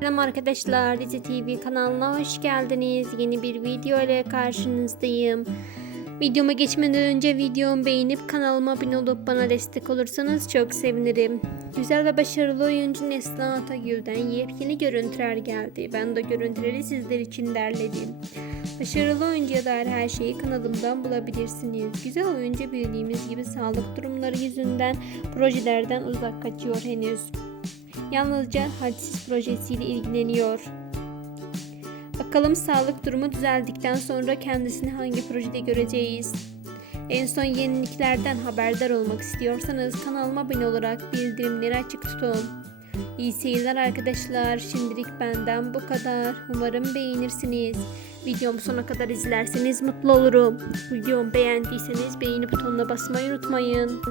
Selam arkadaşlar, Dizi TV kanalına hoş geldiniz. Yeni bir video ile karşınızdayım. Videoma geçmeden önce videomu beğenip kanalıma abone olup bana destek olursanız çok sevinirim. Güzel ve başarılı oyuncu Neslihan Atagül'den yepyeni görüntüler geldi. Ben de görüntüleri sizler için derledim. Başarılı oyuncuya dair her şeyi kanalımdan bulabilirsiniz. Güzel oyuncu bildiğimiz gibi sağlık durumları yüzünden projelerden uzak kaçıyor henüz. Yalnızca hadsiz projesiyle ilgileniyor. Bakalım sağlık durumu düzeldikten sonra kendisini hangi projede göreceğiz? En son yeniliklerden haberdar olmak istiyorsanız kanalıma abone olarak bildirimleri açık tutun. İyi seyirler arkadaşlar. Şimdilik benden bu kadar. Umarım beğenirsiniz. Videomu sona kadar izlerseniz mutlu olurum. Videomu beğendiyseniz beğeni butonuna basmayı unutmayın.